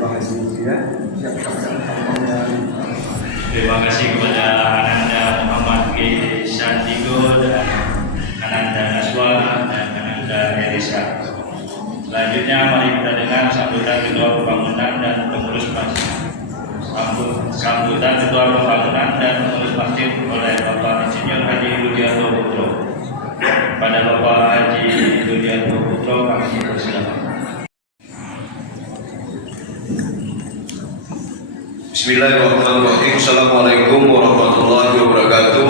Terima kasih kepada Ananda Muhammad G. Sandigo dan Ananda Naswa dan Ananda Elisa. Selanjutnya mari kita dengar sambutan ketua pembangunan dan pengurus masjid. Sambutan ketua pembangunan dan pengurus masjid oleh Bapak Insinyur Haji Rudianto Putro. Pada Bapak Haji Rudianto Putro kami persilakan. Bismillahirrahmanirrahim. Assalamualaikum warahmatullahi wabarakatuh.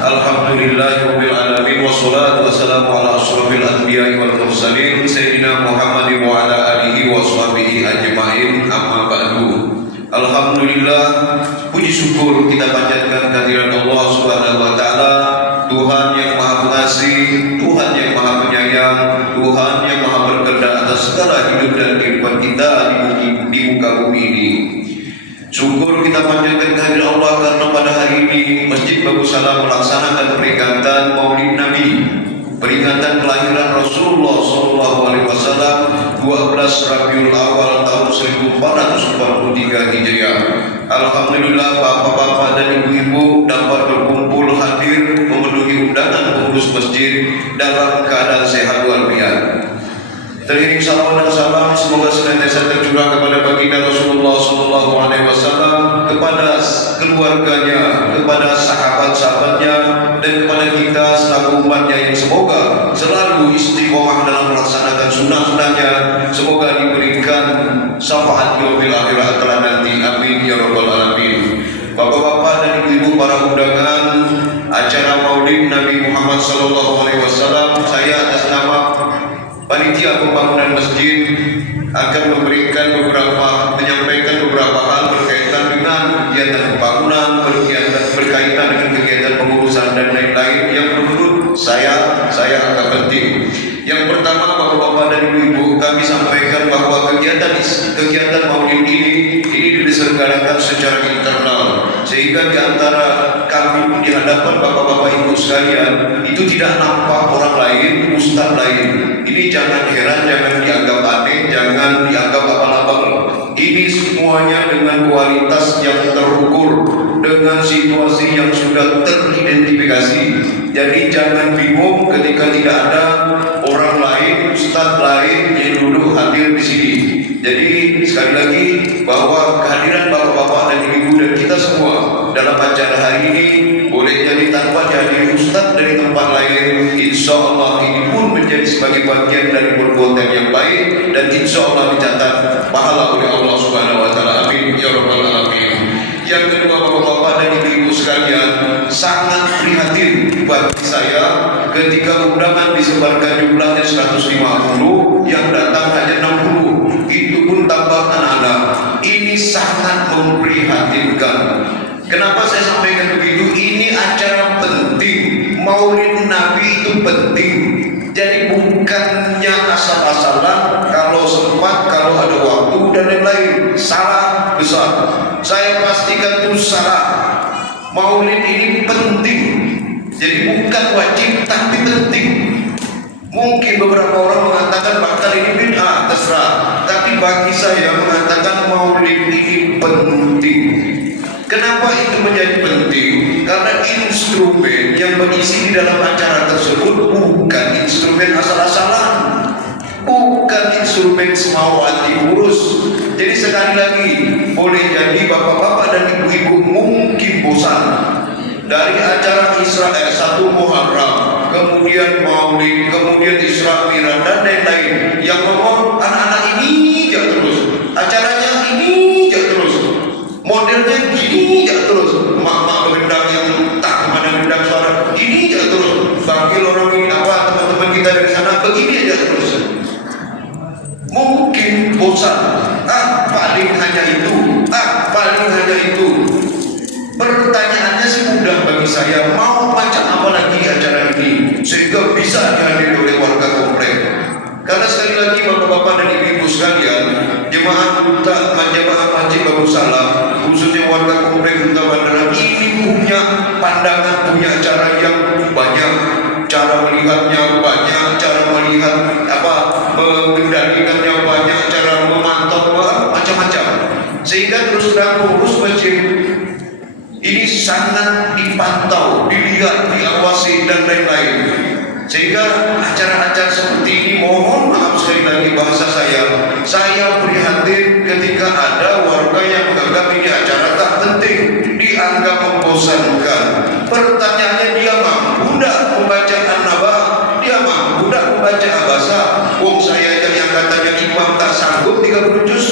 Alhamdulillahirabbil alamin wassalatu wassalamu ala asyrofil anbiya'i wal mursalin sayyidina Muhammadin wa ala alihi wa sahbihi ajmain. Amma ba'du. Alhamdulillah, puji syukur kita panjatkan kehadirat Allah Subhanahu wa taala, Tuhan yang Maha Pengasih, Tuhan yang Maha Penyayang, Tuhan yang Maha berkehendak atas segala hidup dan kehidupan kita di muka bumi ini. Syukur kita panjatkan kehadirat Allah karena pada hari ini Masjid Bagus Salam melaksanakan peringatan Maulid Nabi, peringatan kelahiran Rasulullah SAW 12 Rabiul Awal tahun 1443 Hijriah. Alhamdulillah, bapak-bapak dan ibu-ibu dapat berkumpul hadir memenuhi undangan pengurus masjid dalam keadaan sehat walafiat. Teriring salawat dan salam semoga senantiasa tercurah kepada baginda Rasulullah SAW, kepada keluarganya, kepada sahabat-sahabatnya, dan kepada kita selaku umatnya yang semoga selalu istiqomah dalam melaksanakan sunnah-sunnahnya. Semoga diberikan syafaat yaumil akhirat kelak nanti. Amin ya rabbal alamin. Bapak-bapak dan ibu-ibu para undangan acara Maulid Nabi Muhammad SAW, saya atas nama Panitia Pembangunan Masjid akan menyampaikan beberapa hal berkaitan dengan kegiatan pembangunan, berkaitan dengan kegiatan pengurusan dan lain-lain yang menurut saya agak penting. Yang pertama, bapak-bapak dan ibu-ibu, kami sampaikan bahwa kegiatan Maulid ini diselenggarakan secara internal, sehingga di antara kami di hadapan bapak-bapak ibu sekalian itu tidak nampak orang lain, ustaz lain. Ini jangan heran, jangan dianggap aneh, jangan dianggap abal-abal. Ini semuanya dengan kualitas yang terukur, dengan situasi yang sudah teridentifikasi. Jadi jangan bingung ketika tidak ada orang lain, ustaz lain yang duduk hadir di sini. Jadi sekali lagi bahwa kehadiran bapak-bapak dan ibu dan kita semua dalam acara hari ini boleh jadi tanpa dihadiri ustaz dari tempat lain, insya Allah ini pun menjadi sebagai bagian dari perbuatan yang baik dan insya Allah dicatat pahala oleh Allah Subhanahu wa taala. Amin ya rabbal alamin. Yang kedua, bapak-bapak dan ibu-ibu sekalian, sangat prihatin bagi saya ketika undangan disebarkan jumlahnya 150, yang datang hanya 60. Itu pun tambah anak-anak. Ini sangat memprihatinkan. Kenapa saya sampaikan begitu? Ini acara penting. Maulid Nabi itu penting. Jadi bukannya asal-asalan, kalau sempat, kalau ada waktu dan lain-lain. Salah besar. Saya pastikan itu salah. Maulid ini penting. Jadi bukan wajib tapi penting. Mungkin beberapa orang mengatakan bahkan ini bid'ah, terserah. Tapi bagi saya mengatakan Maulid ini penting. Kenapa itu menjadi penting? Karena instrumen yang berisi di dalam acara tersebut bukan instrumen asal-asalan, bukan instrumen semau hati urus. Jadi sekali lagi, boleh jadi bapak-bapak dan ibu-ibu mungkin bosan dari acara Isra 1 Muharram, kemudian Maulid, kemudian Isra Mi'raj dan lain-lain. Yang ngomong anak-anak ini ya terus, acaranya ini ya terus, modelnya gini ya terus, mak-mak bergendang yang tak mana gendang suara gini ya terus, panggil orang ini apa teman-teman kita dari sana begini aja terus. Mungkin bosan, paling hanya itu. Pertanyaannya sih mudah bagi saya, mau macam apa lagi acara ini sehingga bisa dihadiri oleh warga komplek. Karena sekali lagi bapak-bapak dan ibu-ibu sekalian, jemaah Masjid Bagus Salam, khususnya warga komplek Duta Bandara ini punya pandangan, punya cara yang banyak, cara melihatnya banyak, cara melihat mengendalikannya banyak, cara memantau sehingga terus terang pengurus masjid ini sangat dipantau, dilihat, diawasi dan lain-lain. Sehingga acara-acara seperti ini, mohon maaf sekali lagi bahasa saya prihatin ketika ada warga yang menganggap ini acara tak penting, dianggap membosankan. Pertanyaannya, dia mampu tidak membaca An-Naba? Dia mampu tidak membaca Abasa? Wong saya yang katanya imam tak sanggup 30 juz.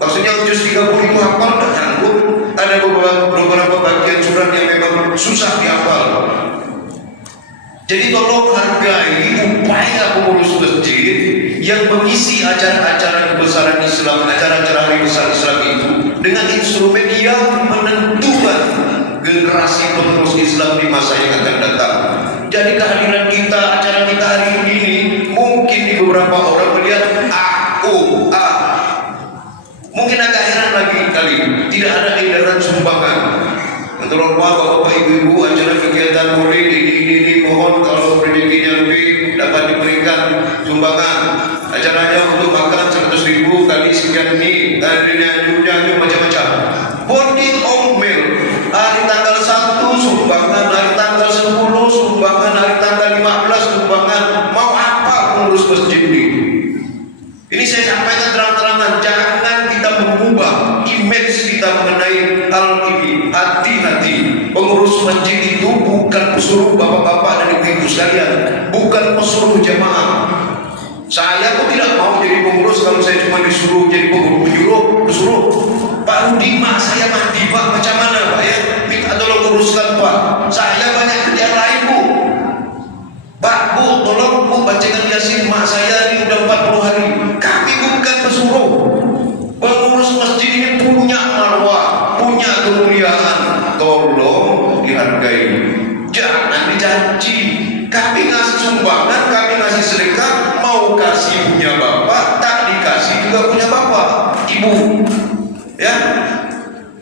Maksudnya juz 30 itu hafal tak sanggup. Ada beberapa bagian surat yang memang susah dihafal. Jadi tolong hargai upaya pengurus masjid yang mengisi acara-acara kebesaran Islam, acara-acara hari besar Islam itu dengan instrumen yang menentukan generasi penerus Islam di masa yang akan datang. Jadi kehadiran kita, acara kita hari ini mungkin di beberapa orang melihat mungkin agak heran lagi kali tidak ada edaran sumbangan. Menurut bapak-bapak, ibu-ibu, acara kegiatan murid ini mohon kalau rezekinya lebih dapat diberikan sumbangan. Acaranya untuk makan 100.000 kali sekian ini, nyanyi macam-macam. Bonding omel, hari tanggal 1 sumbangan, hari tanggal 10 sumbangan, hari tanggal 15 sumbangan. Mau apa pengurus masjid ini? Ini saya sampaikan terang-terangan, jangan kita mengubah image kita mengenai hal ini. Hati-hati, pengurus masjid itu bukan pesuruh bapak-bapak dan ibu-ibu sekalian, bukan pesuruh jamaah. Saya pun tidak mau jadi pengurus kalau saya cuma disuruh jadi pengurus, pesuruh. Pak Rudi, mak saya mandi pak, macam mana pak ya? Minta tolong uruskan pak, saya banyak kerjaan lain bu. Pak bu, tolong bu bacakan Yasin, mak saya ini udah 40 hari. Kami bukan pesuruh. Pengurus masjid ini punya marwah, punya kemuliaan. Tolong dihargai, jangan dijanji. Kami ngasih sumbangan, kami ngasih sedekah, mau kasih punya bapak, tak dikasih juga punya bapak, ibu. Ya,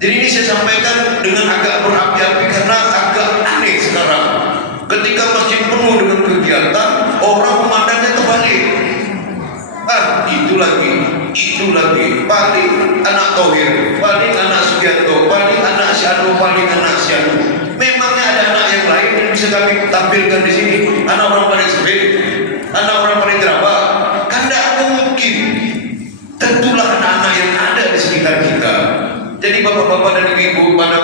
jadi ini saya sampaikan dengan agak berapi-api karena agak aneh sekarang. Ketika masjid penuh dengan kegiatan, orang memandangnya terbalik. Itu lagi, paling anak Tohir, paling anak Sugianto, paling anak Syanu, paling anak Syanu. Memangnya ada anak yang lain yang bisa kami tampilkan di sini? Anak orang paling sebel, anak orang paling terabak, kan tidak mungkin. Tentulah anak-anak yang ada di sekitar kita. Jadi bapak-bapak dan ibu-ibu, pada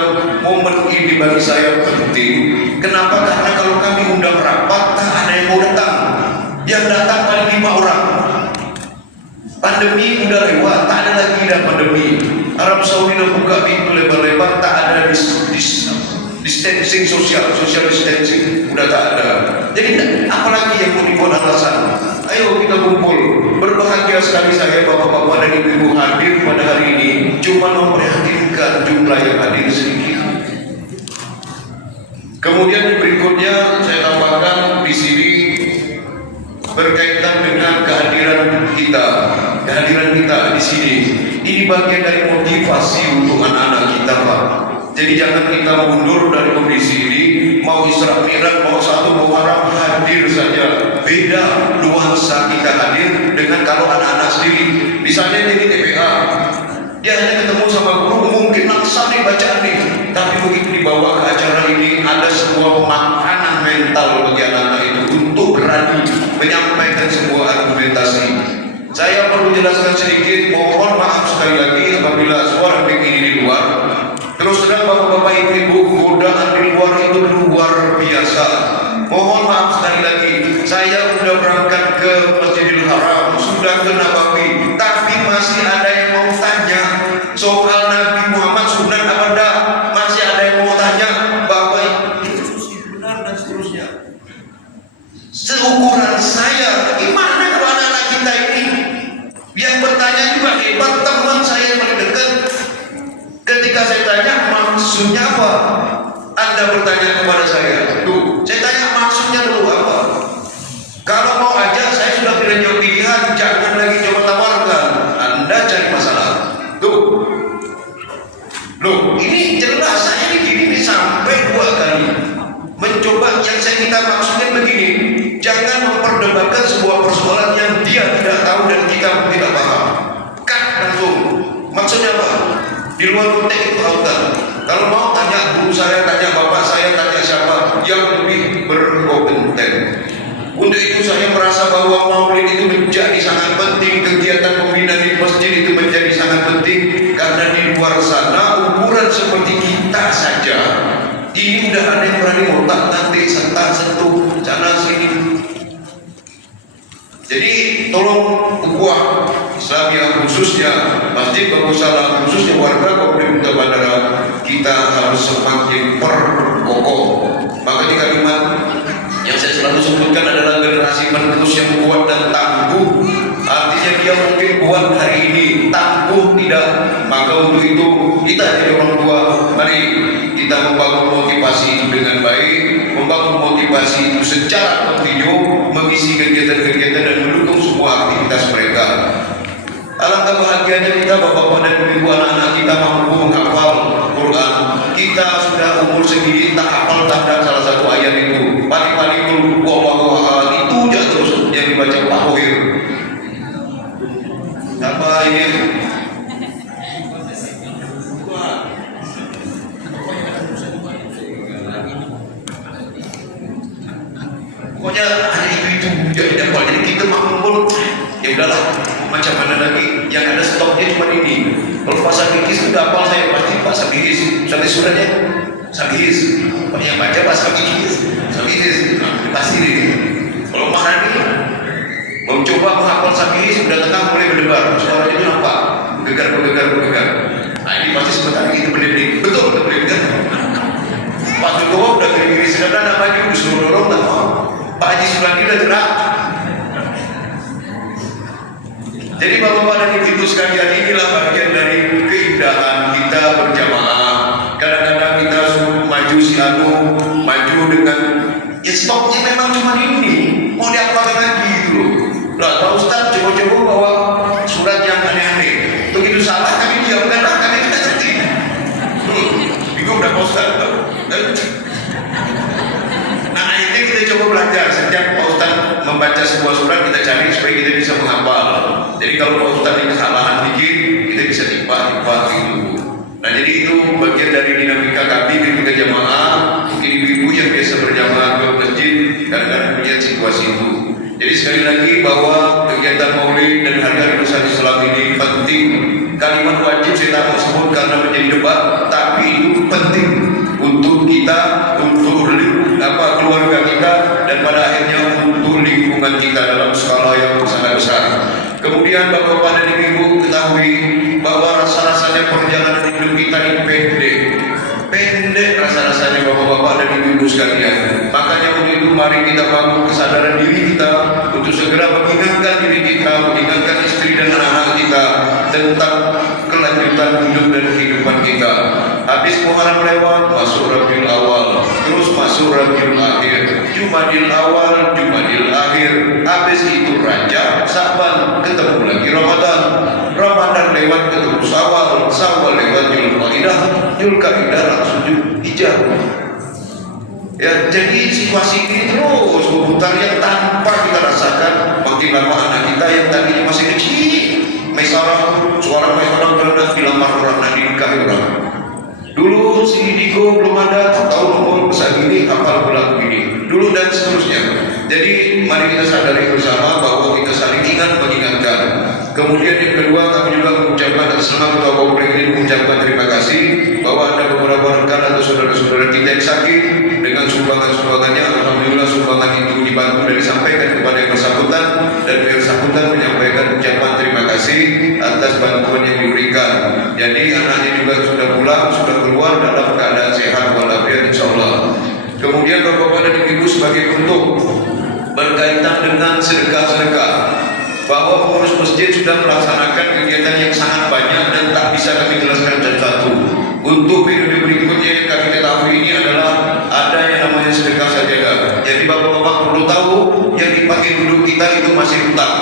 momen ini bagi saya penting. Kenapa? Karena kalau kami undang rapat, tak ada yang mau datang. Yang datang paling 5 orang. Pandemi udah lewat, tak ada lagi dah pandemi. Arab Saudi dah buka pintu lebar-lebar, tak ada distancing social distancing, udah tak ada. Jadi apalagi yang mau dibuat alasan? Ayo kita kumpul. Berbahagia sekali saya bapak-bapak dan ibu-ibu hadir pada hari ini. Cuma memprihatinkan jumlah yang hadir sedikit. Kemudian berikutnya saya tambahkan di sini berkaitan dengan kehadiran kita di sini. Ini bagian dari motivasi untuk anak-anak kita, Pak. Jadi jangan kita mundur dari kondisi ini. Mau Isra Mi'raj, mau 1 Muharram hadir saja. Beda nuansa kita hadir dengan kalau anak-anak sendiri. Misalnya dia di TPA, dia hanya ketemu sama guru, mungkin langsung nih bacaan nih. Tapi begitu dibawa ke acara ini, ada sebuah makanan mental bagi anak-anak itu untuk berani menyampaikan sebuah argumentasi. Saya perlu jelaskan sedikit, mohon maaf sekali lagi apabila suara mic ini di luar. Terus terang bapak-bapak ibu-ibu, godaan di luar itu luar biasa. Mohon maaf sekali lagi, saya sudah berangkat ke Masjidil Haram, sudah ke Nabawi, tapi masih ada yang mau tanya soal Nabi Muhammad sunat apa enggak. Masih ada yang mau tanya bahwa itu benar dan seterusnya. Seukuran saya, gimana kalau anak-anak kita ini yang bertanya juga hebat, teman saya yang paling dekat. Ketika saya tanya maksudnya apa, Anda bertanya kepada saya. Tuh, saya tanya maksudnya dulu apa. Kalau mau ajak, saya sudah punya pilihan, jangan lagi coba tawarkan. Anda cari masalah. Tuh, loh, ini jelas saya begini sampai 2 kali mencoba. Yang saya minta maksudnya begini, jangan memperdebatkan sebuah persoalan yang dia tidak tahu dan kita tidak paham. Kan langsung, maksudnya apa? Di luar konteks itu autan. Kalau mau tanya guru saya, tanya bapak saya, tanya siapa yang lebih berkompeten. Untuk itu saya merasa bahwa maulid itu menjadi sangat penting, kegiatan pembinaan di masjid itu menjadi sangat penting, karena di luar sana ukuran seperti kita saja ini udah ada yang berani otak nanti sentuh sana sini. Jadi tolong ukhuwah Islamiyah khususnya Masjid Bagussalam, khususnya warga Komplek Kota Bandara, kita harus semakin perkokoh. Maka di kalimat yang saya selalu sebutkan adalah generasi penerus yang kuat dan tangguh. Artinya dia mungkin kuat hari ini, tangguh tidak. Maka untuk itu kita jadi orang tua, mari kita membangun motivasi itu dengan baik, membangun motivasi itu secara kontinu, mengisi kegiatan-kegiatan dan mendukung semua aktivitas mereka. Alangkah bahagianya kita bapak-bapak dan ibu anak-anak kita mampu menghafal Quran. Kita sudah umur segini tak hafal tak salah satu ayat itu. Paling-paling qul huwallahu ahad itu aja terus yang dibaca Pak Hoir. Apa ini? Pokoknya hanya itu jadi dapat. Jadi kita mampu ya udahlah, macam mana lagi, yang ada stoknya cuma ini. Kalau pasal bihis itu hafal saya pasti pasal bihis, sampai suratnya sabihis, yang baca pasal bihis pasti ini. Kalau mahal ini mau coba menghafal sabihis sudah tengah mulai berdebar, suaranya itu nampak gegar. Nah ini pasti sebentar itu benar-benar betul kan? Pak Jokowi udah gini-gini sederhana maju disuruh dorong tak mau. Pak Haji Sulandi udah gerak. Jadi bapak-bapak dan ibu sekalian, inilah bagian dari keindahan kita berjamaah. Kadang-kadang kita suruh maju silaku, maju dengan ya stoknya memang cuma ini, mau diapakan lagi gitu. Nah, Pak Ustaz coba-coba bawa surat yang aneh-aneh. Begitu salah kami diamkan, kami kita ngerti. Bingung udah Pak Ustaz. Nah akhirnya kita coba belajar. Setiap Pak Ustaz membaca sebuah surat, kita cari supaya kita bisa menghafal. Jadi kalau Pak Ustaz ini kesalahan dikit, kita bisa timpah gitu. Nah jadi itu bagian dari dinamika kami ketika jamaah. Mungkin ibu-ibu yang biasa berjamaah ke masjid kadang-kadang melihat situasi itu. Jadi sekali lagi bahwa kegiatan maulid dan hari-hari besar Islam ini penting. Kalimat wajib saya tak mau sebut karena menjadi debat, tapi itu penting untuk kita, untuk keluarga kita, dan pada akhirnya untuk lingkungan kita dalam skala yang sangat besar. Kemudian bapak-bapak dan ibu ketahui bahwa rasa-rasanya perjalanan hidup kita ini pendek rasa-rasanya bapak-bapak dan ibu-ibu sekalian. Makanya untuk itu mari kita bangun kesadaran diri kita untuk segera mengingatkan diri kita, mengingatkan istri dan anak-anak kita tentang kelanjutan hidup dan kehidupan kita. Habis Muharram lewat, masuk Rabiul Awal, terus masuk Rabiul Akhir, Jumadil Awal, Jumadil Akhir, habis itu Rajab, Sa'ban, ketemu lagi Ramadan, Ramadan lewat ketemu Syawal, Syawal lewat Dzulqa'dah langsung Dzulhijjah. Ya, jadi situasi ini terus memutar yang tanpa kita rasakan. Makin lama anak kita yang tadinya masih kecil, suara Maisarah berendah dilamar orang, nanti nikahi orang. Dulu si Digo belum ada, tahu nomor besar ini, hafal bulan begini, dulu dan seterusnya. Jadi mari kita sadari bersama bahwa kita saling ingat mengingatkan. Kemudian yang kedua, kami juga mengucapkan atas nama Ketua Komplek ini mengucapkan terima kasih bahwa ada beberapa rekan atau saudara-saudara kita yang sakit dengan sumbangan-sumbangannya. Alhamdulillah sumbangan itu dibantu dan disampaikan kepada yang bersangkutan, dan yang bersangkutan menyampaikan ucapan terima kasih atas bantuan yang diberikan. Jadi anaknya juga sudah pulang, sudah keluar dalam keadaan sehat walafiat insyaallah. Kemudian bapak-bapak dan ibu sebagai bentuk berkaitan dengan sedekah-sedekah, bahwa pengurus masjid sudah melaksanakan kegiatan yang sangat banyak dan tak bisa kami jelaskan satu-satu. Untuk periode berikutnya yang kami ketahui ini adalah ada yang namanya sedekah sajadah. Jadi bapak-bapak perlu tahu yang dipakai duduk kita itu masih hutang.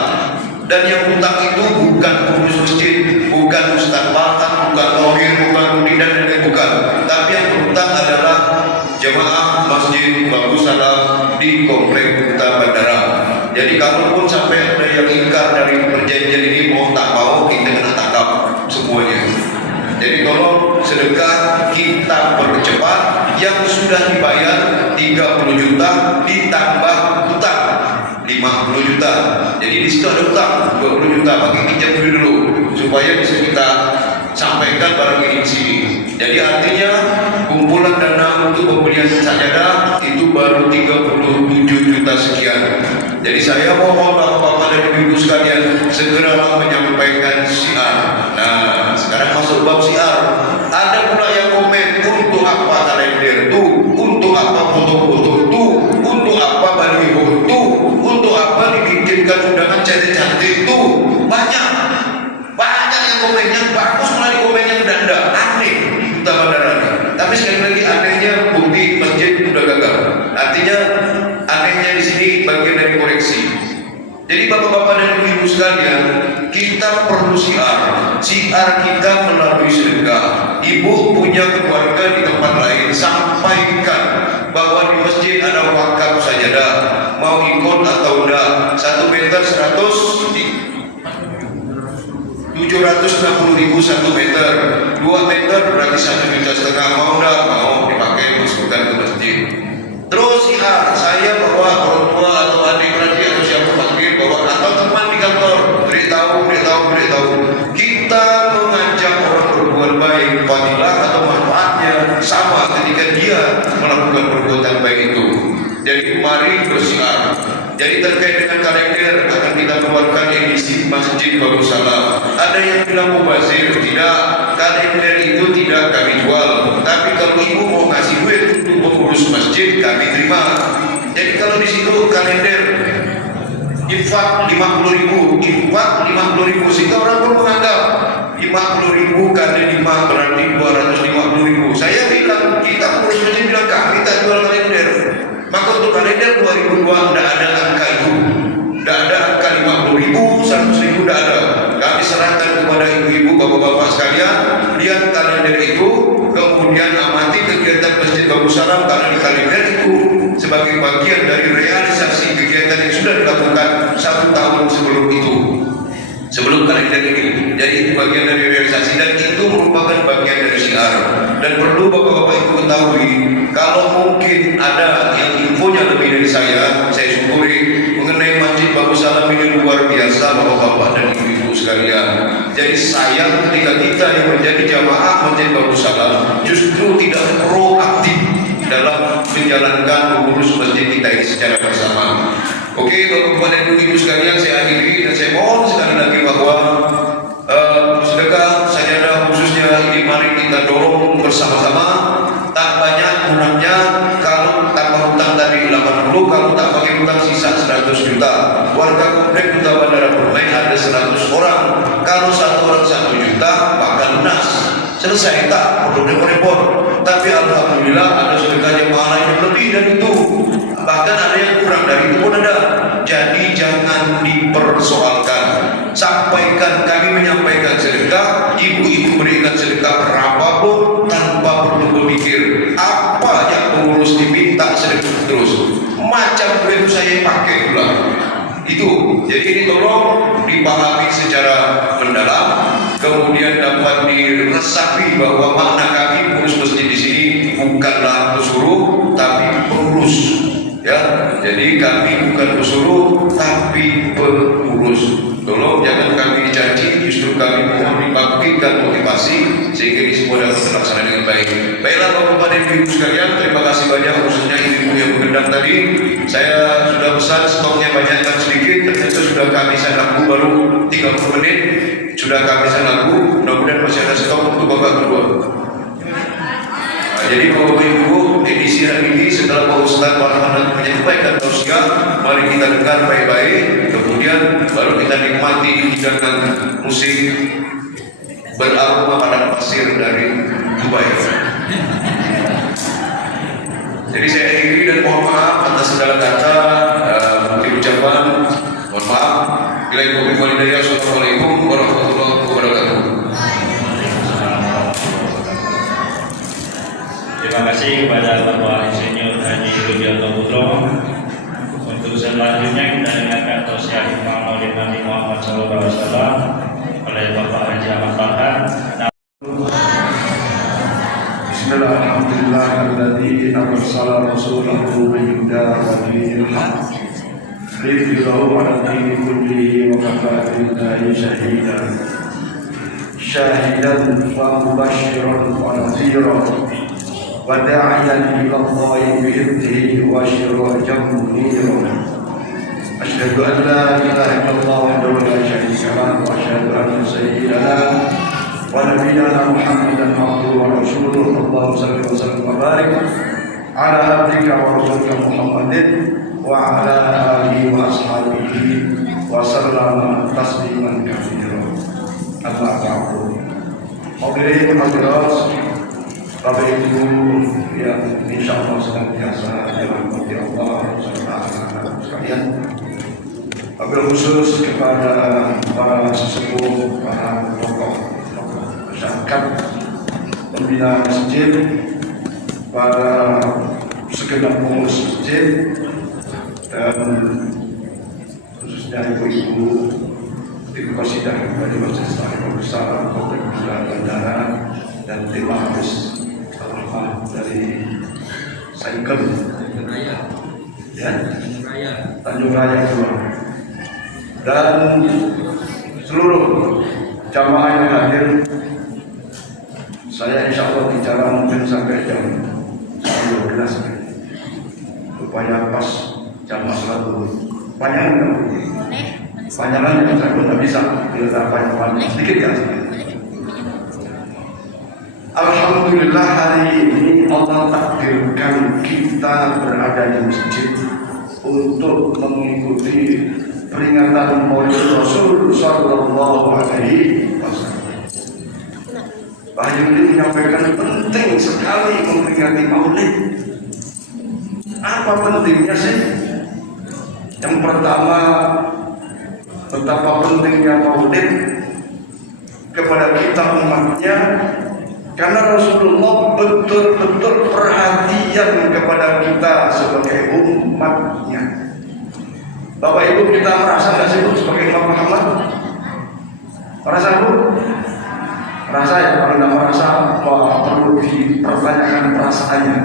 Dan yang hutang itu bukan pengurus masjid, bukan Ustaz Bahan, bukan Rohir, bukan Rudi dan lain-lain, bukan. Tapi yang berhutang adalah jemaah Masjid Bagussalam di Komplek Kota Bandara. Jadi kalaupun sampai ada yang ingkar dari perjanjian ini, mau tak mau kita kena tangkap semuanya. Jadi Jadi tolong sedekah kita percepat. Yang sudah dibayar 30 juta ditambah utang 50 juta. Jadi di situ ada utang 20 juta. Bagi pinjam dulu supaya bisa kita sampaikan barang ini di sini. Jadi artinya kumpulan dana untuk pembelian sajadah itu baru 37 juta sekian. Jadi saya mohon bapak-bapak dan ibu sekalian segeralah menyampaikan syiar. Nah, sekarang masuk bab syiar. Ada pula yang komen, untuk apa kalender tuh, untuk apa foto-foto tuh, untuk apa baliho tuh, untuk apa dibikinkan undangan cantik-cantik tuh. Banyak yang komennya bagus, malah di komen yang enggak aneh, utama darahnya. Tapi sekali lagi anehnya bukti masjid sudah gagal. Artinya anehnya di sini bagian dari koreksi. Jadi bapak-bapak dan ibu sekalian, kita perlu syiar. Syiar kita melalui sedekah. Ibu punya keluarga di tempat lain, sampaikan bahwa di masjid ada wakaf sajadah. Mau ikut atau enggak? 1 meter 760.000 1 meter, 2 meter berarti 1,5 juta. Mau enggak? Mau, dipakai masukkan ke masjid. Terus syiar, saya bawa orang tua atau adik-adik atau siapa panggil bawa, atau teman di kantor, beritahu. Kita mengajak orang berbuat baik, fadilah atau manfaatnya sama ketika dia melakukan perbuatan baik itu. Jadi mari bersiar. Jadi terkait dengan kalender akan kita keluarkan edisi Masjid Darussalam. Ada yang bilang mubazir, tidak, kalender itu tidak kami jual. Tapi kalau ibu mau ngasih duit untuk mengurus masjid, kami terima. Jadi kalau di situ kalender infak 50.000, sehingga orang pun menganggap 50.000 kali 5 berarti 250.000. Saya bilang, kita mengurus masjid bilang kami tak jual kalender. Maka untuk kalender 2002 tidak ada angka itu, tidak ada angka 50.000, 100.000 tidak ada. Kami serahkan kepada ibu-ibu, bapak-bapak sekalian, lihat kalender itu, kemudian amati kegiatan Masjid Darussalam karena di kalender itu sebagai bagian dari realisasi kegiatan yang sudah dilakukan 1 tahun sebelum itu, sebelum kalender ini. Jadi itu bagian dari realisasi dan itu merupakan bagian dari syiar. Dan perlu bapak-bapak ibu ketahui, kalau mungkin ada yang infonya lebih dari saya syukuri mengenai Masjid Darussalam ini luar biasa bapak-bapak dan ibu-ibu sekalian. Jadi sayang ketika kita yang menjadi jamaah Masjid Darussalam justru tidak proaktif dalam menjalankan mengurus masjid kita ini secara bersama. Oke, bapak-bapak dan ibu-ibu sekalian, saya akhiri dan saya mohon sekali lagi bahwa sedekah sajadah khususnya ini mari kita dorong bersama-sama. Tak banyak gunanya kalau tambah hutang tadi 80, kalau tak pakai hutang sisa 100 juta. Warga komplek Duta Bandara Brunei ada 100 orang. Kalau 1 orang 1 juta maka lunas, selesai, tak perlu repot-repot. Tapi alhamdulillah ada sedekah jemaah lain yang lebih dari itu, bahkan ada yang kurang dari itu pun ada. Jadi jangan dipersoalkan. Sampaikan, kami menyampaikan sedekah, ibu-ibu berikan sedekah berapapun tanpa perlu berpikir apa yang pengurus diminta sedekah terus. Macam itu saya pakai pula. Itu. Jadi ini tolong dipahami secara mendalam, kemudian dapat diresapi bahwa makna kami pengurus masjid di sini bukanlah pesuruh tapi pengurus. Ya, jadi kami bukan pesuruh tapi pengurus. Tolong jangan kami dicaci, justru kami mohon dibangkitkan motivasi sehingga ini semua dapat terlaksana dengan baik. Baiklah bapak-bapak dan ibu sekalian, terima kasih banyak khususnya ibu yang mengendang tadi. Saya sudah pesan stoknya banyakkan sedikit, ternyata sudah kami laku baru 30 menit sudah kami laku. Mudah-mudahan masih ada stok untuk babak kedua. Jadi bapak ibu, edisi hari ini setelah Pak Ustaz Farhan menyampaikan tausiah, mari kita dengar baik-baik, kemudian baru kita nikmati hidangan musik beraroma padang pasir dari Dubai. Jadi saya akhiri dan mohon maaf atas segala kata, mungkin ucapan, mohon maaf. Bila ibu walidayah, assalamualaikum warahmatullahi wabarakatuh. Terima kasih kepada Bapak Insinyur Haji Rudianto Putro. Untuk selanjutnya kita dengarkan tausiah Imam Maulid Nabi Muhammad SAW oleh Bapak Haji Ahmad Farhan. الذي أرسل رسوله بالهدى ودين الحق ليظهره على الدين كله وكفى بالله شهيدا فمبشرا ونذيرا وداعيا إلى الله بإذنه وسراجا منيرا أشهد أن لا إله إلا الله وحده لا شريك له وأشهد أن سيدنا ونبينا محمدا عبده ورسوله اللهم صل وسلم وبارك على عبدك ورسولك محمد وعلى آله وأصحابه وسلم تسليما كثيرا أما بعد. Hadirin hadirat, Bapak Ibu yang insyaallah senantiasa dirahmati Allah serta anak-anak sekalian. Wabil khusus kepada para sesepuh, para tokoh masyarakat, pembina masjid, para segenap pengurus masjid, dan khususnya ibu-ibu tim qasidah dari Masjid Sahih Besar Kota Bandara dan tim habis Al-Rahmah dari Saikem ya Tanjung Raya juga, dan seluruh jamaah yang hadir. Saya insya Allah bicara mungkin sampai jam 12 supaya pas jamaah selalu panjang panjangan yang saya pun tidak bisa kita panjang sedikit ya. Alhamdulillah hari ini Allah takdirkan kita berada di masjid untuk mengikuti peringatan Maulid Rasul Sallallahu Alaihi Wasallam. Pak Yudi menyampaikan penting sekali memperingati Maulid. Apa pentingnya sih? Yang pertama, betapa pentingnya Maulid kepada kita umatnya, karena Rasulullah betul-betul perhatian kepada kita sebagai umatnya. Bapak Ibu, kita merasa nggak sih Bu sebagai umat Muhammad? Merasa Bu? Merasa ya? Kalau tidak merasa, perlu dipertanyakan perasaannya.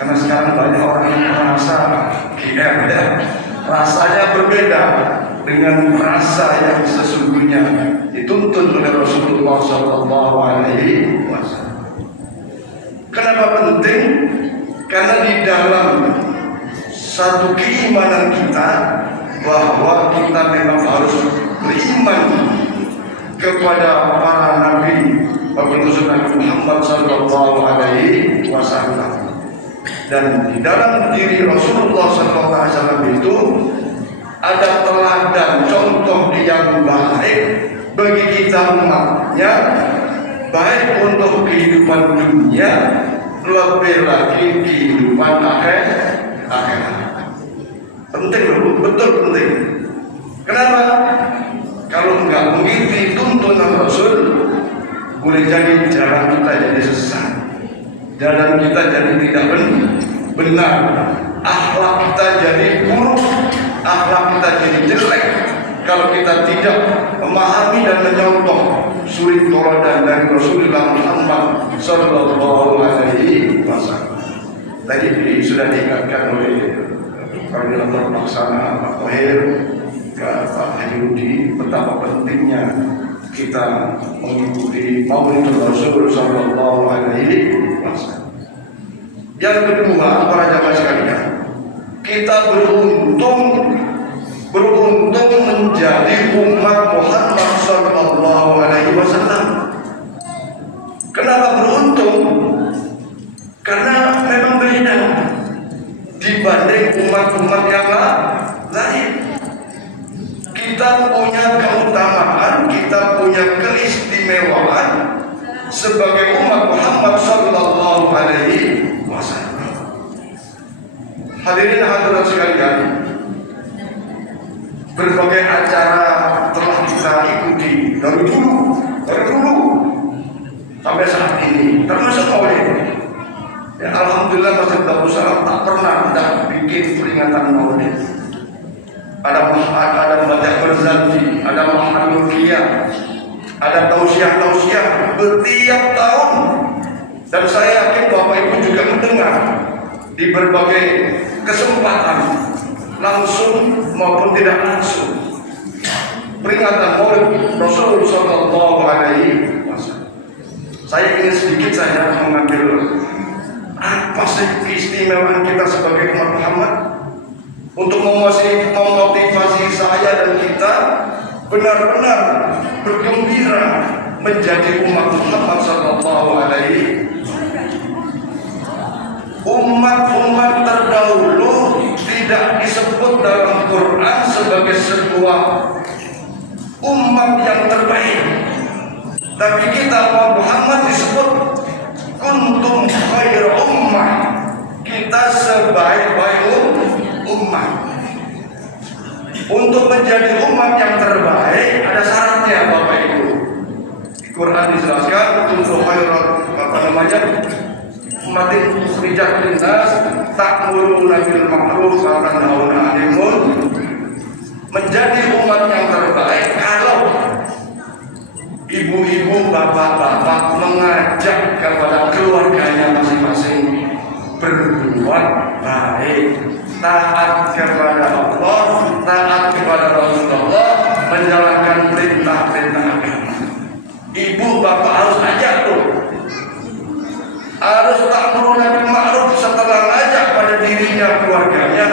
Karena sekarang banyak orang yang merasa GR ya. Rasanya berbeda dengan rasa yang sesungguhnya dituntun oleh Rasulullah Sallallahu Alaihi Wasallam. Kenapa penting? Karena di dalam satu keimanan kita bahwa kita memang harus beriman kepada para nabi, Bapak Nabi Muhammad Sallallahu Alaihi Wasallam. Dan di dalam diri Rasulullah Sallallahu Alaihi Wasallam itu ada teladan contoh yang baik bagi kita umatnya, baik untuk kehidupan dunia, lebih lagi kehidupan akhirat. Penting betul penting. Kenapa? Kalau enggak mengikuti tuntunan Rasul, boleh jadi jalan kita jadi sesat, jalan kita jadi tidak benar, akhlak kita jadi buruk, akhlak kita jadi jelek kalau kita tidak memahami dan menyontoh suri tauladan dari Rasulullah Muhammad Sallallahu Alaihi Wasallam. Tadi sudah diingatkan oleh Koordinator Pelaksana Pak Tohir ke Pak Haji, betapa pentingnya kita mengikuti Maulid Rasul Sallallahu Alaihi Wasallam. Yang kedua, para jamaah sekalian, kita beruntung menjadi umat Muhammad Sallallahu Alaihi Wasallam. Kenapa beruntung? Karena memang beda dibanding umat-umat yang lain. Kita punya keutamaan, kita punya keistimewaan sebagai umat Muhammad Sallallahu Alaihi Wasallam. Hadirin hadirat sekalian, berbagai acara telah kita ikuti dari dulu sampai saat ini, termasuk Maulid. Ya, alhamdulillah Masjid Darussalam tak pernah tidak bikin peringatan Maulid. Ada Baca Berzanji, ada Mahamul Qiyam, ada tausiah-tausiah bertiap tahun Dan saya yakin Bapak Ibu juga mendengar di berbagai kesempatan, langsung maupun tidak langsung, peringatan Maulid Rasul Sallallahu Alaihi Wasallam. Saya ingin sedikit saja mengambil apa sih keistimewaan kita sebagai umat Muhammad untuk memotivasi saya dan kita benar-benar bergembira menjadi umat Muhammad Sallallahu Alaihi Umat-umat terdahulu tidak disebut dalam Quran sebagai sebuah umat yang terbaik, tapi kita umat Muhammad disebut kuntum khair ummah, kita sebaik-baik umat. Untuk menjadi umat yang terbaik ada syaratnya Bapak Ibu. Di Quran dijelaskan kuntum khair ummatin ukhrijat linnas ta'muruna bil ma'ruf wa tanhauna 'anil munkar. Menjadi umat yang terbaik kalau ibu-ibu, bapak-bapak mengajak kepada keluarganya masing-masing berbuat baik, taat kepada Allah, taat kepada Rasulullah, menjalankan perintah-perintah agama. Ibu bapak harus ajak tuh, harus ta'muruna bil ma'ruf. Setelah ngajak pada dirinya, keluarganya,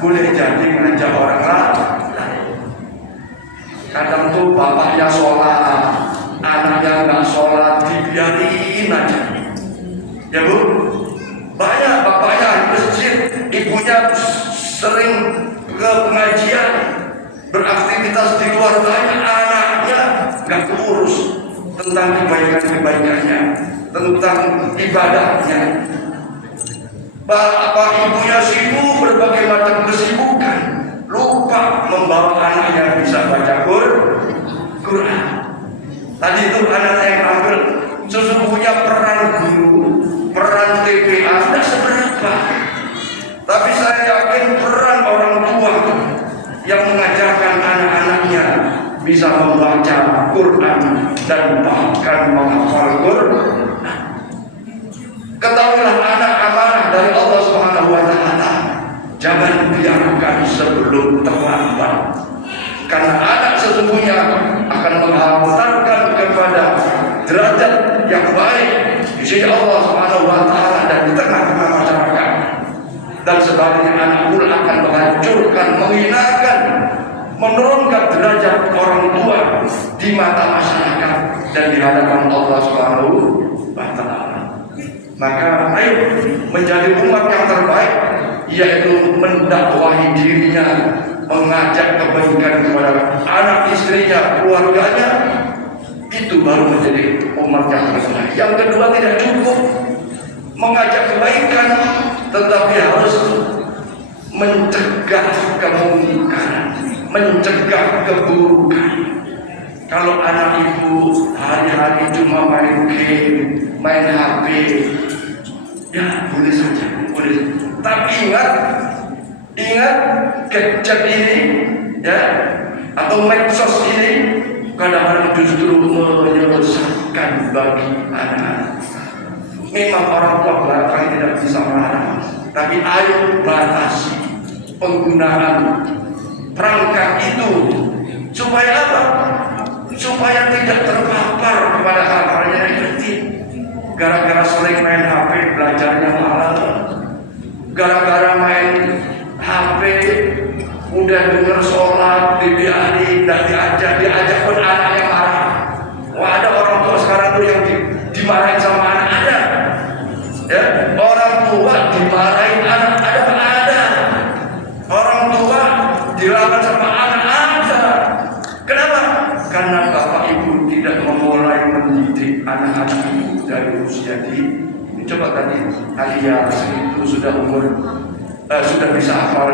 boleh jadi mengajak orang lain. Kadang tuh bapaknya sholat, anaknya nggak sholat, dibiarin aja. Ya Bu, banyak bapaknya di masjid, ibunya sering ke pengajian, beraktivitas di luar, banyak anaknya nggak urus tentang kebaikan-kebaikannya, tentang ibadahnya. Bapak ibunya sibuk berbagai macam kesibukan, lupa membawa anaknya bisa baca Quran. Tadi itu anak yang tampil, sesungguhnya peran guru, peran TPA tidak seberapa, tapi saya yakin peran orang tua yang mengajarkan anak-anaknya bisa membaca Quran dan bahkan menghafal Quran. Ketahuilah anak amanah dari Allah Subhanahu wa Ta'ala. Jangan biarkan sebelum terlambat, karena anak sesungguhnya akan menghantarkan kepada derajat yang baik di sisi Allah Subhanahu wa Ta'ala dan di tengah-tengah masyarakat. Dan sebaliknya anak pun akan menghancurkan, menghinakan, menurunkan derajat orang tua di mata masyarakat dan di hadapan Allah Subhanahu wa Ta'ala. Maka ayo menjadi umat yang terbaik, yaitu mendakwahi dirinya, mengajak kebaikan kepada anak istrinya, keluarganya. Itu baru menjadi umat yang terbaik. Yang kedua, tidak cukup mengajak kebaikan, tetapi harus mencegah kemungkaran, mencegah keburukan. Kalau anak ibu hari-hari cuma main game, main HP, ya boleh saja, boleh. Tapi ingat gadget ini, ya, atau medsos ini kadang-kadang justru menyesatkan bagi anak-anak. Memang orang tua belakang tidak bisa melarang, tapi ayo batasi penggunaan perangkat itu supaya apa? Supaya tidak terpapar kepada hal-hal yang negatif. Gara-gara sering main HP, belajarnya malah. Gara-gara main HP, udah denger sholat, dibiarin, dan diajak pun anaknya marah. Wah, ada orang tua sekarang tuh yang dimarahin sama anak, ada. Ya, orang tua dimarahin anak, ada. Orang tua dilawan sama anak, ada. Kenapa? Karena bapak ibu tidak memulai mendidik anak-anak ibu dari usia dini. Coba tadi Alia segitu sudah umur sudah bisa hafal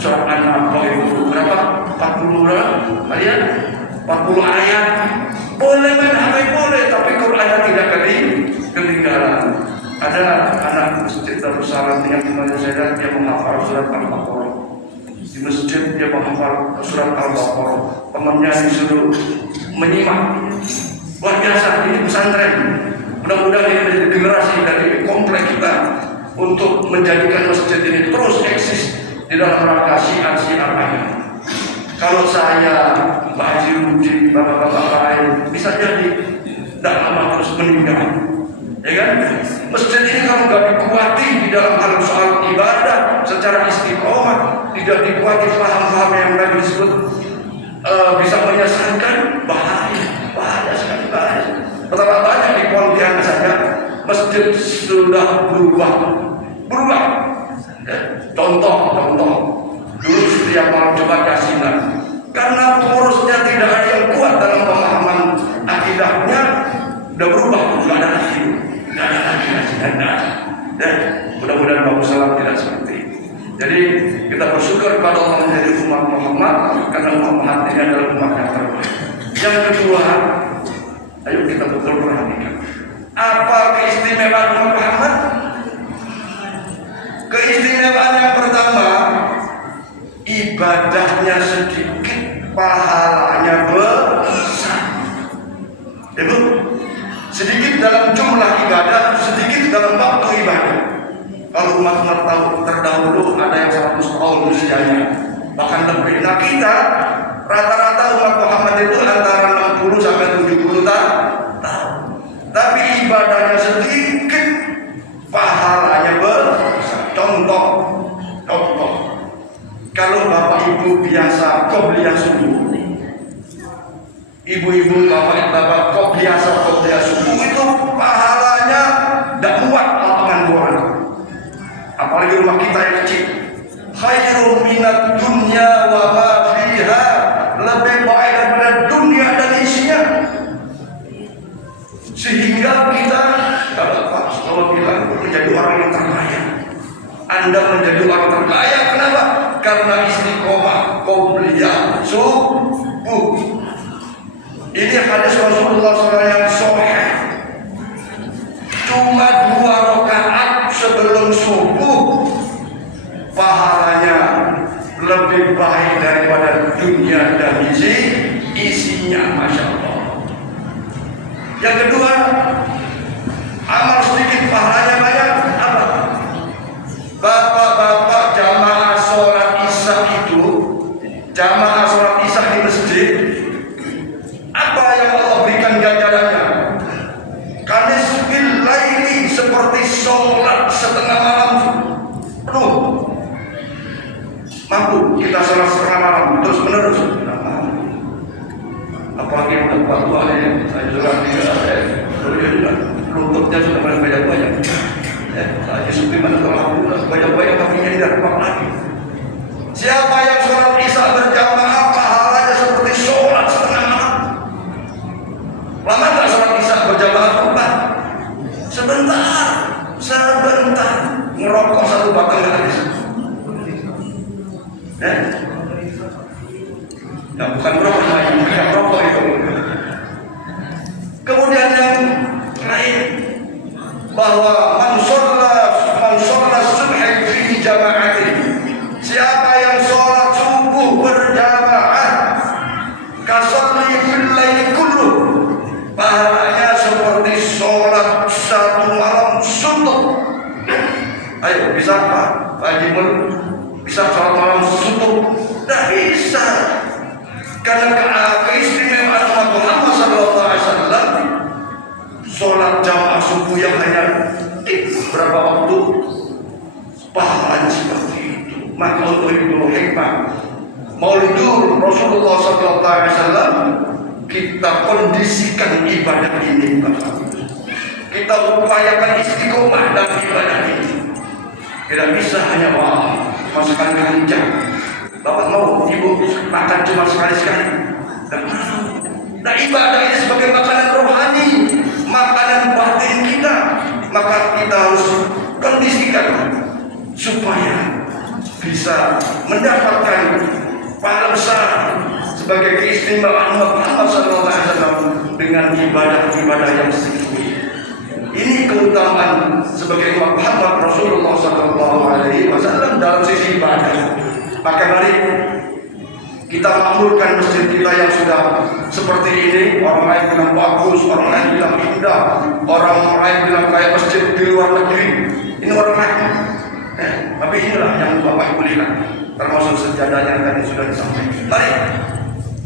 surat An-Nahl itu berapa? 40 Alia? 40 ayat. Boleh main HP boleh, tapi Qurannya tidak ketinggalan. Ada anak masjid Darussalam yang kemarin saya lihat dia menghafal surat Al-Baqarah. Di masjid dia menghafal surat Al-Baqarah. Temannya disuruh menyimak. Luar biasa, ini pesantren. Mudah-mudahan ini menjadi generasi dari komplek kita untuk menjadikan masjid ini terus eksis di dalam rangka syiar-syiar agama. Kalau saya, Pak Haji Rudi, bapak-bapak lain, bisa jadi tidak lama terus meninggal, ya kan? Masjid ini kalau nggak dikuati di dalam hal soal ibadah secara istiqomah, tidak dikuati paham-paham yang tadi disebut bisa menyesatkan, bahaya sekali, bahaya. Betapa banyak di Pontianak saja masjid sudah berubah. Contoh dulu setiap malam Jumat Yasinan, karena pengurusnya tidak ada yang kuat dalam pemahaman akidahnya, udah berubah, nggak ada lagi Yasinan. Dan mudah-mudahan Bapak Salam tidak seperti itu. Jadi kita bersyukur kepada Allah menjadi umat Muhammad, karena umat Muhammad ini adalah umat yang terbaik. Yang kedua, ayo kita betul perhatikan apa keistimewaan umat Muhammad. Keistimewaan yang pertama, ibadahnya sedikit, pahalanya besar. Ibu, sedikit dalam jumlah ibadah, sedikit dalam waktu ibadah. Kalau umat tahu terdahulu ada yang 100 tahun usianya, bahkan lebih. Nah kita rata-rata umat Muhammad itu antara 60 sampai 70 tahun. Tapi ibadahnya sedikit, pahalanya besar. Contoh. Kalau bapak ibu biasa qobliyah subuh, ibu-ibu bapak qobliyah subuh itu pahalanya tidak muat lapangan bola. Apalagi rumah kita yang kecil. Khairun minad dunya wa ma fiha, lebih baik daripada dunia dan isinya. Sehingga kita kalau bilang menjadi orang yang terkaya. Anda menjadi orang terkaya, kenapa? Karena istiqomah qobliyah subuh. Ini hadis Rasulullah SAW yang sahih. Cuma 2 rakaat sebelum subuh, pahalanya lebih baik daripada dunia dan isinya, masya Allah. Yang kedua, amal sedikit pahalanya banyak. Apa? Bapak-bapak jamaah sholat isya itu, jamaah sholat isya di masjid, apa yang Allah berikan ganjarannya? Kanisbil laili, seperti sholat setengah malam penuh. Mampu kita sholat setengah malam terus menerus. Apalagi udah tua ya, saya juga lututnya sudah mulai banyak. Saya sudah banyak kakinya tidak kuat lagi. Siapa yang sholat isya berjamaah, pahalanya seperti sholat setengah malam. Lama tak sholat isya berjamaah tempat? Sebentar, ngerokok 1 batang nggak habis. Ya bukan rokok itu. Kemudian yang lain, bahwa man sholat subhi fi jama'ati, siapa yang sholat subuh berjamaah, kasolli fil laili kullu, pahalanya seperti sholat 1 malam suntuk. Ayo, bisa Pak Haji Mul, bisa sholat malam suntuk? Tidak bisa. Karena keistimewaan Muhammad SAW, sholat jamaah subuh yang hanya berapa waktu, pahalanya seperti itu. Maka untuk itu hikmah Maulidur Rasulullah SAW, kita kondisikan ibadah ini, Bapak. Kita upayakan istiqomah dalam ibadah ini. Tidak bisa hanya masukkan keranjang. Bapak mau ibu makan cuma sekali-sekali? Tidak mau. Nah, ibadah ini sebagai makanan rohani, makanan batin kita, maka kita harus kondisikan supaya bisa mendapatkan pahala besar sebagai keistimewaan Muhammad SAW dengan ibadah-ibadah yang sesungguhnya. Ini keutamaan sebagai Muhammad Rasulullah SAW dalam sisi ibadah. Maka mari kita makmurkan masjid kita yang sudah seperti ini. Orang lain bilang bagus, orang lain bilang indah, Orang lain bilang kayak masjid di luar negeri. Ini orang lain. Tapi inilah yang Bapak Ibu lihat, termasuk sejadahnya yang tadi sudah disampaikan. Mari,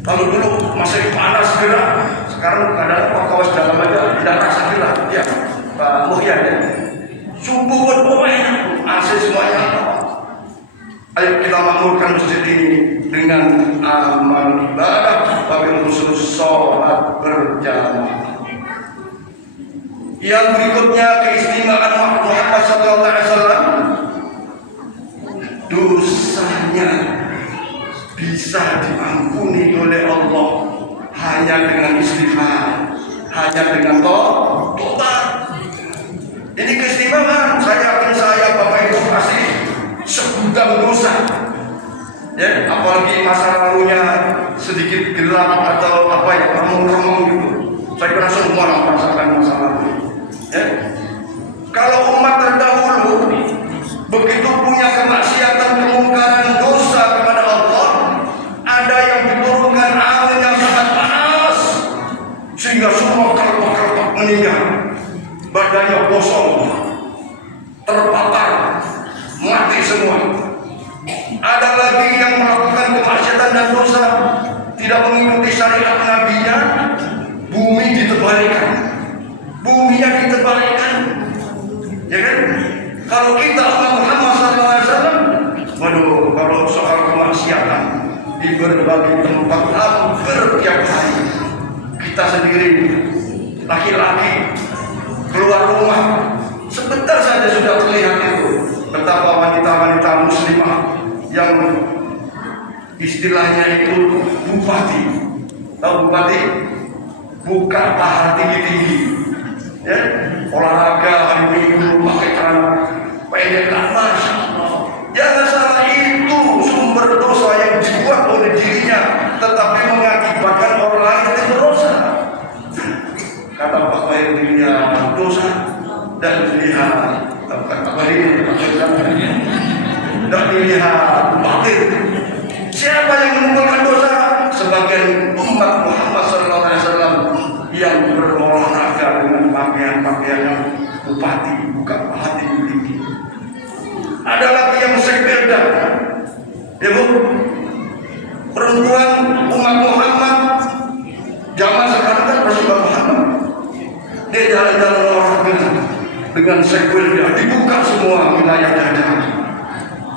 kalau dulu masih panas gerak, sekarang kadang kawas dalam aja tidak rasa gerak. Ya, Pak Muhyan ya. Subuh pun pemain, AC semuanya. Ayo kita makmurkan masjid ini dengan amal ibadah, wabil khusus sholat berjamaah. Yang berikutnya keistimewaan Muhammad SAW, dosanya bisa diampuni oleh Allah hanya dengan istighfar, hanya dengan tobat. Ini keistimewaan. Saya Bapak Ibu pasti segudang dosa, ya, apalagi masa lalunya sedikit gelap atau apa ya, remung-remung gitu. Saya kira semua orang merasakan masa lalu, ya. Kalau umat terdahulu begitu punya kemaksiatan, kemungkaran, dosa kepada Allah, ada yang diturunkan angin yang sangat panas sehingga semua kelopak-kelopak meninggal, badannya kosong, terpapar, mati semua. Ada lagi yang melakukan kemaksiatan dan dosa, tidak mengikuti syariat nabinya, bumi diterbalikan, buminya diterbalikan, ya kan? Kalau kita umat Muhammad SAW, waduh, kalau soal kemaksiatan di berbagai tempat hampir tiap hari, kita sendiri laki-laki keluar rumah sebentar saja sudah terlihat itu betapa wanita-wanita muslimah yang istilahnya itu bupati, tahu bupati? Buka paha tinggi-tinggi, ya, olahraga hari Minggu pakai celana pendek, Masya Allah. Jangan salah, itu sumber dosa yang dibuat oleh dirinya, tetapi mengakibatkan orang lain yang berdosa. Kata Pak dirinya dosa dan dilihat dan dilihat batin. Siapa yang menimbulkan dosa? Sebagian umat Muhammad SAW yang berolahraga dengan pakaian-pakaian yang bupati, bukan hati tinggi. Ada lagi yang sepeda, ya Bu, perempuan umat Muhammad zaman sekarang kan Rasulullah Muhammad, dia jalan-jalan olahraga dengan sepeda, dibuka semua wilayah dada.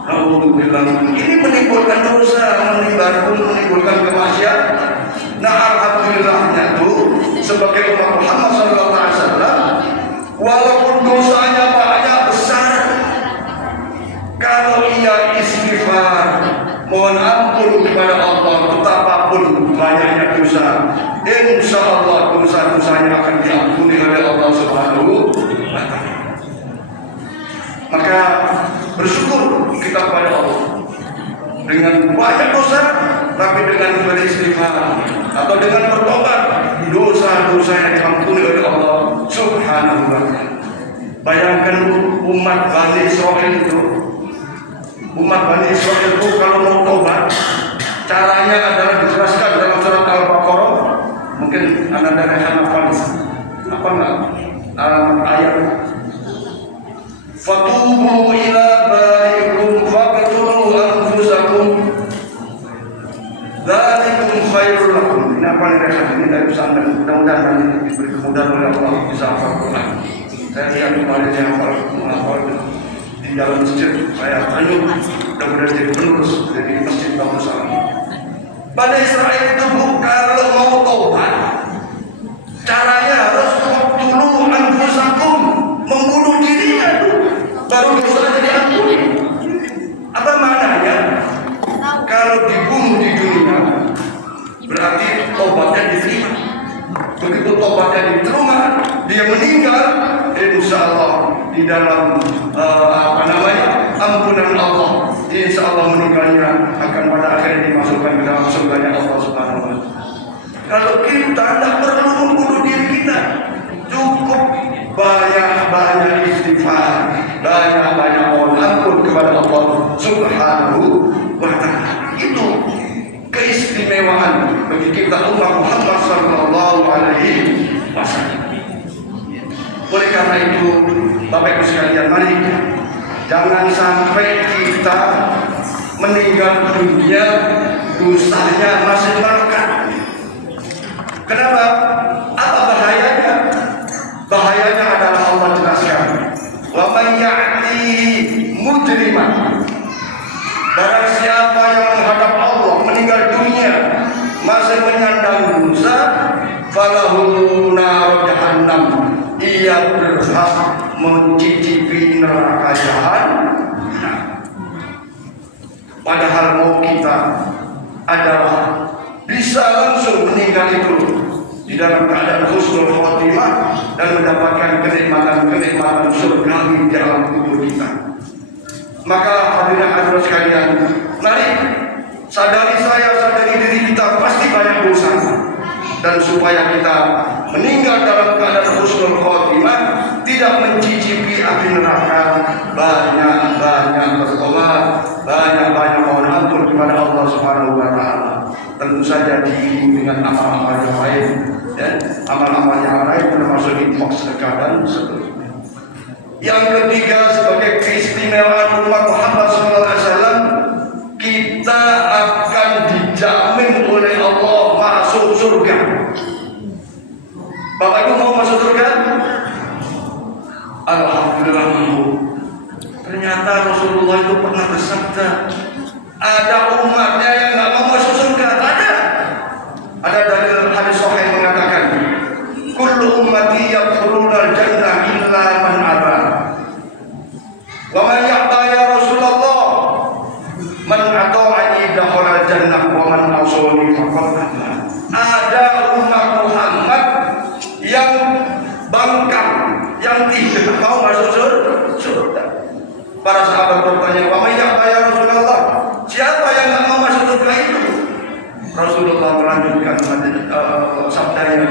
Alhamdulillah, ini menimbulkan dosa, menimbulkan kemaksiatan. Nah, alhamdulillahnya tuh sebagai umat Muhammad SAW, walaupun dosanya banyak besar, kalau ia istighfar, mohon ampun kepada Allah, betapapun banyaknya dosa, insya Allah dosa-dosanya akan diampuni oleh Allah Subhanahu wa Ta'ala. Maka bersyukur kita kepada Allah dengan banyak dosa, tapi dengan beristighfar atau dengan bertobat, dosa-dosa yang diampuni oleh Allah Subhanahu wa Ta'ala. Bayangkan umat Bani Israel itu, kalau mau tobat, caranya adalah dijelaskan dalam surat Al-Baqarah. Mungkin anda dari apa enggak ayat, fatubu ila barikum faqtulu anfusakum dzalikum khairul lakum. Ini apa ini dari pesantren, mudah-mudahan nanti diberi kemudahan oleh Allah bisa hafal Quran. Saya lihat kemarin yang hafal di dalam masjid, saya tanya mudah-mudahan jadi penerus dari masjid Bamusal. Pada Israel itu Bu, kalau mau taubat, caranya harus faqtulu anfusakum, membunuh dirinya tuh, baru dosanya diampuni. Apa maknanya? Kalau dibunuh di dunia, berarti tobatnya diterima. Begitu tobatnya diterima, dia meninggal, insya Allah di dalam ampunan Allah, insya Allah meninggalnya akan pada akhirnya dimasukkan ke dalam surganya Allah Subhanahu wa Ta'ala. Kalau kita tidak perlu membunuh diri kita, cukup banyak-banyak istighfar, banyak-banyak mohon ampun kepada Allah Subhanahu wa Ta'ala. Itu keistimewaan bagi kita umat Muhammad sallallahu alaihi wasallam. karena itu, Bapak Ibu sekalian, mari jangan sampai kita meninggal dunia dosanya masih melekat. Kenapa? Apa bahayanya? Bahayanya adalah Allah jelaskan, wa may ya'ti mujriman, barang siapa yang menghadap Allah meninggal dunia masih menyandang dosa, falahu nar jahannam, ia berhak mencicipi neraka jahanam. Padahal mau kita adalah bisa langsung meninggal itu di dalam keadaan husnul khotimah dan mendapatkan kenikmatan surgawi di alam kubur kita. Maka hadirin hadirat sekalian, mari sadari diri kita pasti banyak dosa, dan supaya kita meninggal dalam keadaan husnul khotimah, tidak mencicipi api neraka, banyak bertobat, banyak mohon ampun kepada Allah Subhanahu wa taala. Tentu saja diiringi dengan amal-amal yang lain, dan amal-amal yang lain termasuk infak, sedekah dan seterusnya. Yang ketiga, sebagai keistimewaan umat Muhammad SAW, kita akan dijamin oleh Allah masuk surga. Bapak Ibu mau masuk surga? Alhamdulillah mau. Ternyata Rasulullah itu pernah bersabda, ada umatnya yang nggak mau masuk surga. Ada dalil hadis sahih mengatakan, kullu ummati yadkhuluna al-jannah illa man aba. Wa man ya'ba ya Rasulullah, man ata'ani dakhala al-jannah wa man asani faqad aba. Ada umat Muhammad yang bangkang, yang tidak mau masuk surga. Para sahabat bertanya, wa man ya'ba ya Rasulullah, siapa yang enggak mau masuk surga itu? Rasulullah melanjutkan sabdanya,